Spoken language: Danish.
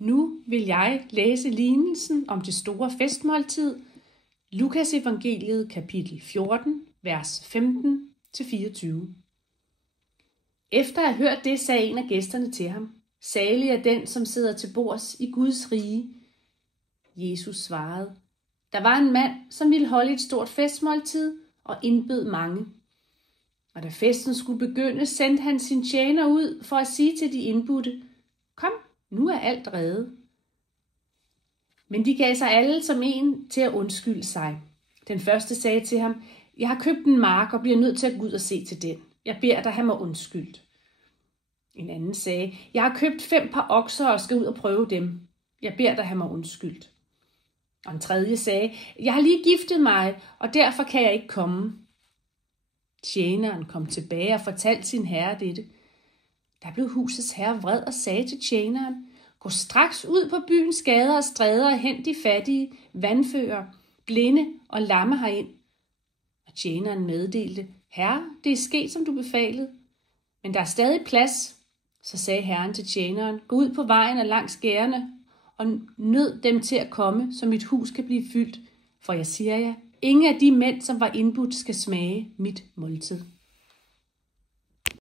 Nu vil jeg læse lignelsen om det store festmåltid, Lukas evangeliet kapitel 14, vers 15-24. Efter at have hørt det, sagde en af gæsterne til ham: Salig er den, som sidder til bords i Guds rige. Jesus svarede: Der var en mand, som ville holde et stort festmåltid og indbød mange. Og da festen skulle begynde, sendte han sin tjener ud for at sige til de indbudte: Kom, nu er alt rede. Men de gav sig alle som en til at undskylde sig. Den første sagde til ham: Jeg har købt en mark og bliver nødt til at gå ud og se til den. Jeg beder dig have mig undskyldt. En anden sagde: Jeg har købt 5 par okser og skal ud og prøve dem. Jeg beder dig have mig undskyldt. Og en tredje sagde: Jeg har lige giftet mig, og derfor kan jeg ikke komme. Tjeneren kom tilbage og fortalte sin herre dette. Der blev husets herre vred og sagde til tjeneren: Gå straks ud på byens gader og stræder og hent de fattige, vandfører, blinde og lamme herind. Og tjeneren meddelte: Herre, det er sket, som du befalede, men der er stadig plads. Så sagde herren til tjeneren: Gå ud på vejen og langs gærerne og nød dem til at komme, så mit hus kan blive fyldt. For jeg siger jer, ingen af de mænd, som var indbudt, skal smage mit måltid.